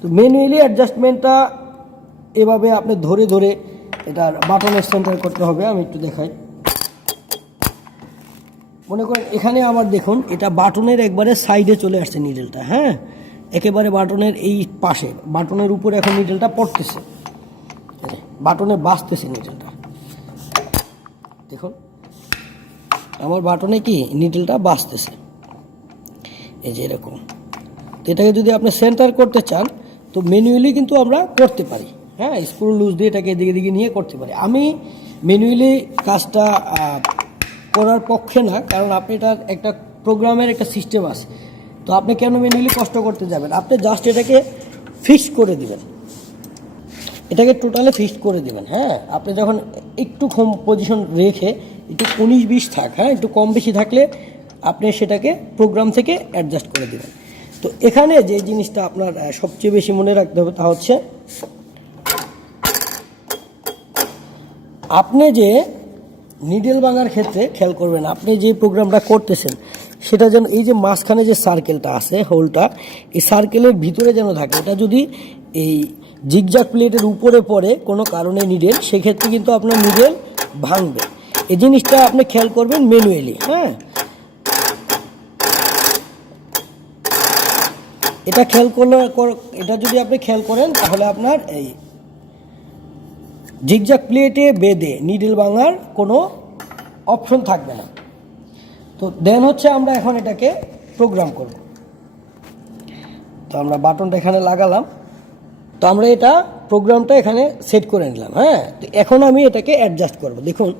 তো ম্যানুয়ালি অ্যাডজাস্টমেন্টটা এভাবে আপনি ধরে ধরে এটার বাটনের সেন্টার করতে হবে, আমি একটু দেখাই। মনে করেন এখানে আমার দেখুন, এটা বাটনের একবারে সাইডে চলে আসছে নিডেলটা হ্যাঁ? একেবারে বাটনের এই পাশে বাটনের উপরে এখন নিডেলটা পড়তেছে। বাটনে বাঁচতেছে নিডেলটা দেখুন, আমার বাটনে কি? নিডেলটা বাঁচতেছে। এই যে এরকম। এটাকে যদি আপনি সেন্টার করতে চান তো ম্যানুয়ালি কিন্তু আমরা করতে পারি। হ্যাঁ স্ক্রু লুজ দিয়ে এটাকে এদিকে দিকে নিয়ে করতে পারি। আমি ম্যানুয়ালি কাজটা করার পক্ষে না, কারণ আপনি এটার একটা প্রোগ্রামের একটা সিস্টেম আছে। তো আপনি কেন ম্যানুয়ালি কষ্ট করতে যাবেন? আপনি জাস্ট এটাকে ফিক্স করে দিবেন। এটাকে টোটালে ফিক্সড করে দিবেন হ্যাঁ। আপনি যখন একটু কম পজিশন রেখে একটু উনিশ বিশ থাক হ্যাঁ একটু কম বেশি থাকলে আপনি সেটাকে প্রোগ্রাম থেকে অ্যাডজাস্ট করে দিবেন। তো এখানে যে জিনিসটা আপনার সবচেয়ে বেশি মনে রাখতে হবে তা হচ্ছে, আপনি যে নিডেল ভাঙার ক্ষেত্রে খেয়াল করবেন, আপনি যে প্রোগ্রামটা করতেছেন, সেটা যেন এই যে মাঝখানে যে সার্কেলটা আছে হোলটা এই সার্কেলের ভিতরে যেন থাকে, এটা যদি এই জিগজাগ প্লেটের উপরে পড়ে কোনো কারণে নিডেল সেক্ষেত্রে কিন্তু আপনার নিডেল ভাঙবে। এই জিনিসটা আপনি খেয়াল করবেন ম্যানুয়ালি হ্যাঁ? এটা খেয়াল করলে কর- এটা যদি আপনি খেয়াল করেন, তাহলে আপনার এই জিগজাগ প্লেটে বেঁধে নিডেল ভাঙার কোনো অপশন থাকবে না। তো দেন হচ্ছে আমরা এখন এটাকে প্রোগ্রাম করব। তো আমরা বাটনটা এখানে লাগালাম। তো আমরা এটা প্রোগ্রামটা এখানে সেট করে নিলাম হ্যাঁ? তো এখন আমি এটাকে অ্যাডজাস্ট করব। দেখুন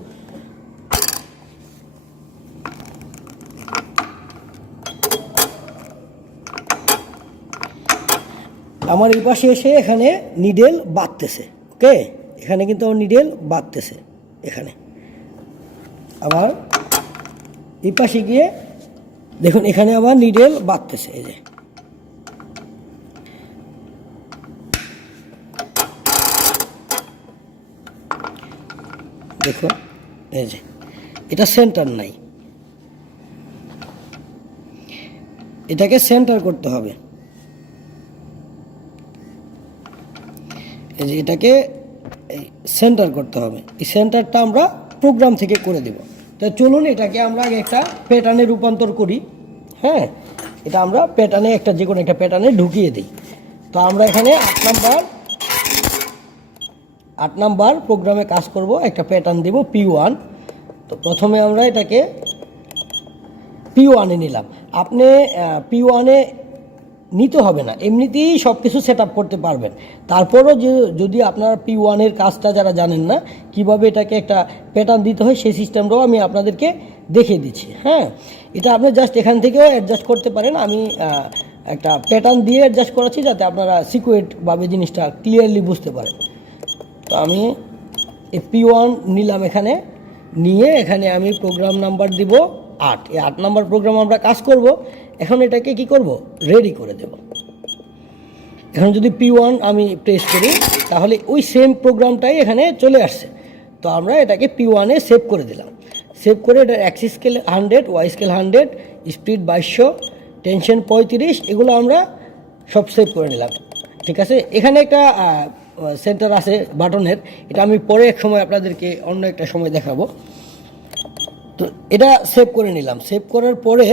আমার এই পাশে এসে এখানে নিডেল বাঁধতেছে ওকে এখানে কিন্তু আমার নিডেল বাঁধতেছে, এখানে। আবার এই পাশে গিয়ে দেখুন, এখানে আবার নিডেল বাঁধতেছে, এই যে। দেখুন, এই যে, এটা সেন্টার নাই। এটাকে সেন্টার করতে হবে। এই যে এটাকে সেন্টার করতে হবে। এই সেন্টারটা আমরা প্রোগ্রাম থেকে করে দেব। তো চলুন এটাকে আমরা আগে একটা প্যাটার্নে রূপান্তর করি। হ্যাঁ? এটা আমরা প্যাটার্নে একটা যে কোনো একটা প্যাটার্নে ঢুকিয়ে দিই। তো আমরা এখানে আট নাম্বার আট নাম্বার প্রোগ্রামে কাজ করব। একটা প্যাটার্ন দেব পি ওয়ান তো প্রথমে আমরা এটাকে পি ওয়ানে নিলাম। আপনি পি ওয়ানে নিতে হবে না। এমনিতেই সব কিছু সেট করতে পারবেন। তারপরও যে, যদি আপনার পি ওয়ানের কাজটা যারা জানেন না, কীভাবে এটাকে একটা প্যাটার্ন দিতে হয়, সেই সিস্টেমটাও আমি আপনাদেরকে দেখিয়ে দিচ্ছি। হ্যাঁ? এটা আপনি জাস্ট এখান থেকেও অ্যাডজাস্ট করতে পারেন। আমি একটা প্যাটার্ন দিয়ে অ্যাডজাস্ট করাচ্ছি যাতে আপনারা সিকুয়েটভাবে জিনিসটা ক্লিয়ারলি বুঝতে পারেন। তো আমি এই পি ওয়ান নিলাম এখানে। নিয়ে এখানে আমি প্রোগ্রাম নাম্বার দিব আট। এই আট নাম্বার প্রোগ্রাম আমরা কাজ করব। এখন এটাকে কি করব? রেডি করে দেব। এখন যদি পি ওয়ান আমি প্রেস করি, তাহলে ওই সেম প্রোগ্রামটাই এখানে চলে আসছে। তো আমরা এটাকে পি ওয়ানে সেভ করে দিলাম। সেভ করে এটা axis scale hundred Y scale hundred speed বাইশশো টেনশন পঁয়ত্রিশ, এগুলো আমরা সব সেভ করে নিলাম। ঠিক আছে? এখানে একটা সেন্টার আছে বাটনের এটা আমি পরে এক সময় আপনাদেরকে অন্য একটা সময় দেখাবো। তো এটা সেভ করে নিলাম। সেভ করার পরে